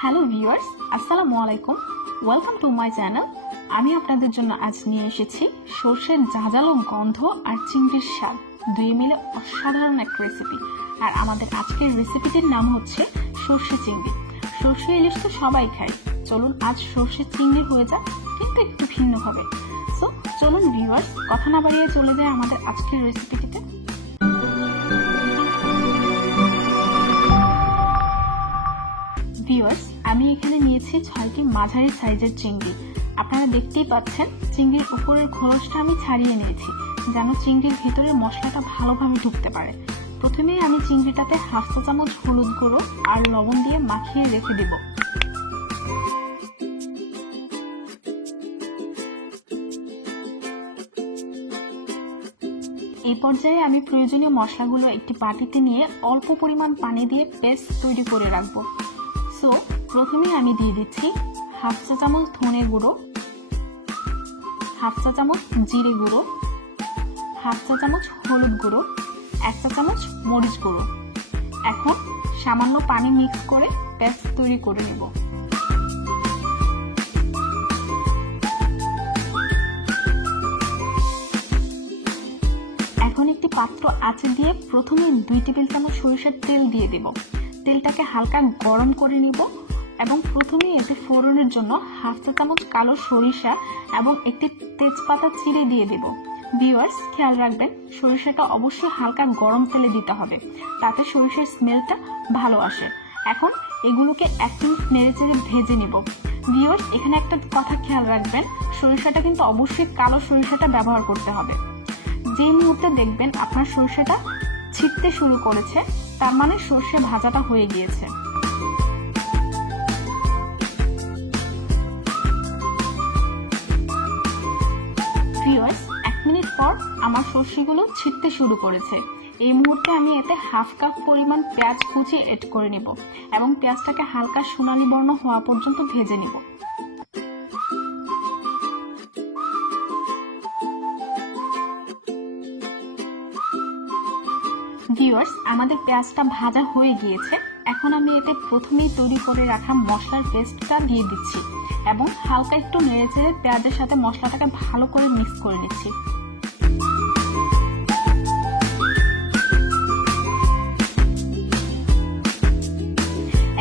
Hello viewers, আসসালামু আলাইকুম। Welcome to my channel. আমি আপনাদের জন্য আজ নিয়ে এসেছি সরষের ঝাঁঝালো গন্ধ আর চিংড়ির স্বাদ দুই মিলে অসাধারণ এক রেসিপি। আর আমাদের আজকের রেসিপিটির নাম হচ্ছে সরষে চিংড়ি। সরষে ইলিশ তো সবাই খায়, চলুন আজ সরষে চিংড়ি হয়ে যাক, কিন্তু একটু ভিন্নভাবে। সো চলুন ভিউয়ার্স, কথা না বাড়িয়ে চলে যায় আমাদের আজকের রেসিপিটিতে। ভিউয়ার্স, আমি এখানে নিয়েছি 6টি মাঝারি সাইজের চিংড়ি। আপনারা দেখতেই পাচ্ছেন চিংড়ির উপরের খোলসটা আমি ছাড়িয়ে নিয়েছি, যেন চিংড়ির ভিতরে মশলাটা ভালোভাবে ঢুকতে পারে। প্রথমেই আমি চিংড়িটাতে হাফ চা চামচ হলুদ গুঁড়ো আর লবণ দিয়ে মাখিয়ে রেখে দিব। এই পর্যায়ে আমি প্রয়োজনীয় মশলাগুলো একটি বাটিতে নিয়ে অল্প পরিমাণ পানি দিয়ে পেস্ট তৈরি করে রাখবো। সো প্রথমে আমি দিয়ে দিচ্ছি হাফ চা চামচ ধনে গুঁড়ো, হাফ চা চামচ জিরে গুঁড়ো, হাফ চা চামচ হলুদ গুঁড়ো, 1 চা চামচ মরিচ গুঁড়ো। এখন সামান্য পানি মিক্স করে পেস্ট তৈরি করে নেব। এখন একটি পাত্র আঁচে দিয়ে প্রথমে 2 টেবিল চামচ সরিষার তেল দিয়ে দেব। তেলটাকে হালকা গরম করে নিব এবং প্রথমে এতে ফোড়নের জন্য হাফ চা চামচ কালো সরিষা এবং একটি তেজপাতা চিড়ে দিয়ে দেব। ভিউয়ার্স, খেয়াল রাখবেন সরিষাটা অবশ্যই হালকা গরম তেলে দিতে হবে, তাতে সরিষার স্মেলটা ভালো আসে। এখন এগুলোকে 1 মিনিট নেড়েচেড়ে ভেজে নিব। ভিউয়ার্স, এখানে একটা কথা খেয়াল রাখবেন, সরিষাটা কিন্তু অবশ্যই কালো সরিষাটা ব্যবহার করতে হবে। যে মুহূর্তে দেখবেন আপনার সরিষাটা ছিটতে শুরু করেছে, তার মানে সরষে ভাজাটা হয়ে গিয়েছে। ভিউয়ার্স, 1 মিনিট পর আমার সরষেগুলো ছিটতে শুরু করেছে। এই মুহূর্তে আমি এতে হাফ কাপ পরিমাণ পেঁয়াজ কুচি এড করে নিব এবং পেঁয়াজটাকে হালকা সোনালী বর্ণ হওয়া পর্যন্ত ভেজে নিব। ভিউয়ার্স, আমাদের পেঁয়াজটা ভাজা হয়ে গিয়েছে। এখন আমি এতে প্রথমেই তৈরি করে রাখা মশলার পেস্টটা দিয়ে দিচ্ছি এবং হালকা একটু নেড়েচেড়ে পেঁয়াজের সাথে মশলাটাকে ভালো করে মিক্স করে নিচ্ছি।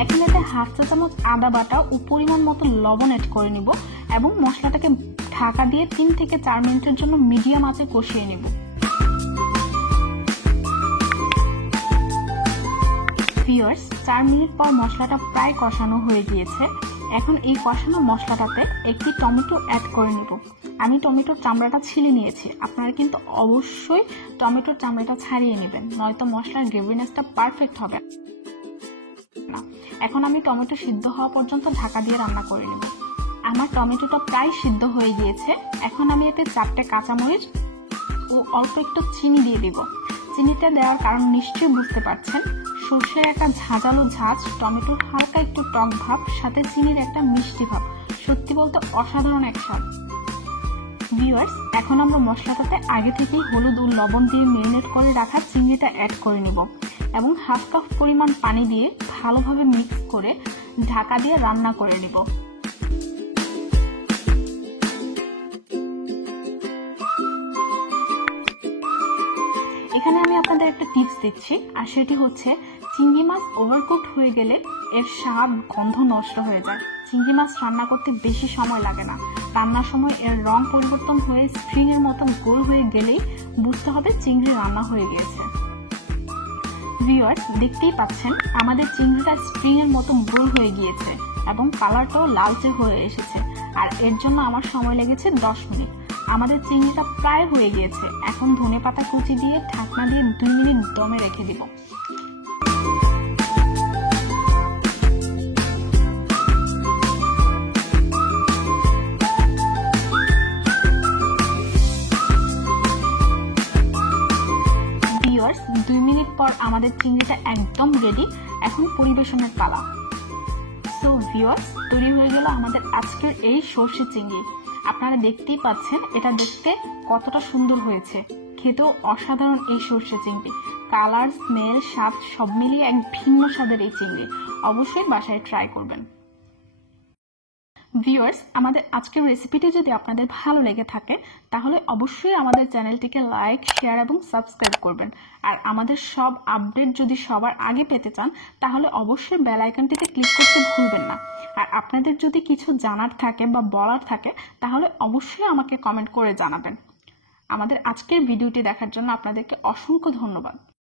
এখন এতে হাফ চা চামচ আদা বাটা ও পরিমাণ মতো লবণ এড করে নিব এবং মশলাটাকে ঢাকা দিয়ে 3 থেকে 4 মিনিটের জন্য মিডিয়াম আঁচে কষিয়ে নিব। ভিউয়ার্স, 4 মিনিট পর মশলাটা প্রায় কষানো হয়ে গিয়েছে। এখন এই কষানো মশলাটাতে একটি টমেটো অ্যাড করে নেব। আমি টমেটোর চামড়াটা ছিলে নিয়েছি, আপনারা কিন্তু অবশ্যই টমেটোর চামড়াটা ছাড়িয়ে নেবেন, নয়তো মশলার গ্রেভিনেসটা পারফেক্ট হবে না। এখন আমি টমেটো সিদ্ধ হওয়া পর্যন্ত ঢাকা দিয়ে রান্না করে নেব। আমার টমেটোটা প্রায় সিদ্ধ হয়ে গিয়েছে। এখন আমি এতে 4টে কাঁচামরিচ ও অল্প একটু চিনি দিয়ে দিব। চিনিটা দেওয়ার কারণ নিশ্চয়ই বুঝতে পারছেন, সরষের একটা ঝাঁঝালো ঝাঁঝ, টমেটোর হালকা একটু টক ভাব, সাথে চিনির একটা মিষ্টি ভাব, সত্যি বলতে অসাধারণ এক স্বাদ। ভিউয়ার্স, এখন আমরা মশলাটাতে আগে থেকেই হলুদ ও লবণ দিয়ে মেরিনেট করে রাখা চিংড়িটা অ্যাড করে নিব এবং হাফ কাপ পরিমাণ পানি দিয়ে ভালোভাবে মিক্স করে ঢাকা দিয়ে রান্না করে নিব। এখানে আমি আপনাদের একটা টিপস দিচ্ছি, আর সেটি হচ্ছে চিংড়ি মাছ ওভারকুকড হয়ে গেলে এর স্বাদ গন্ধ নষ্ট হয়ে যায়। চিংড়ি মাছ রান্না করতে বেশি সময় লাগে না, রান্নার সময় এর রং পরিবর্তন হয়ে স্প্রিং এর মতো গোল হয়ে গেলেই বুঝতে হবে চিংড়ি রান্না হয়ে গিয়েছে। ভিউয়ার্স, দেখতেই পাচ্ছেন আমাদের চিংড়িটা স্প্রিং এর মতো গোল হয়ে গিয়েছে এবং কালারটাও লালচে হয়ে এসেছে, আর এর জন্য আমার সময় লেগেছে 10 মিনিট। আমাদের চিংড়িটা প্রায় হয়ে গিয়েছে। এখন ধনেপাতা কুচি দিয়ে ঢাকনা দিয়ে 2 মিনিট দমে রেখে দিব। ভিউয়ার্স, 2 মিনিট পর আমাদের চিংড়িটা একদম রেডি। এখন পরিবেশনের পালা। সো ভিউয়ার্স, তৈরি হয়ে গেল আমাদের আজকের এই সরষে চিংড়ি। আপনারা দেখতেই পাচ্ছেন এটা দেখতে কতটা সুন্দর হয়েছে, খেতেও অসাধারণ এই সরষে চিংড়ি। কালার, স্মেল, স্বাদ সব মিলিয়ে এক ভিন্ন স্বাদের এই চিংড়ি। অবশ্যই বাসায় ট্রাই করবেন। ভিউয়ার্স, আমাদের আজকের রেসিপিটি যদি আপনাদের ভালো লেগে থাকে তাহলে অবশ্যই আমাদের চ্যানেলটিকে লাইক, শেয়ার এবং সাবস্ক্রাইব করবেন। আর আমাদের সব আপডেট যদি সবার আগে পেতে চান তাহলে অবশ্যই বেল আইকনটিতে ক্লিক করতে ভুলবেন না। আর আপনাদের যদি কিছু জানার থাকে বা বলার থাকে তাহলে অবশ্যই আমাকে কমেন্ট করে জানাবেন। আমাদের আজকের ভিডিওটি দেখার জন্য আপনাদেরকে অসংখ্য ধন্যবাদ।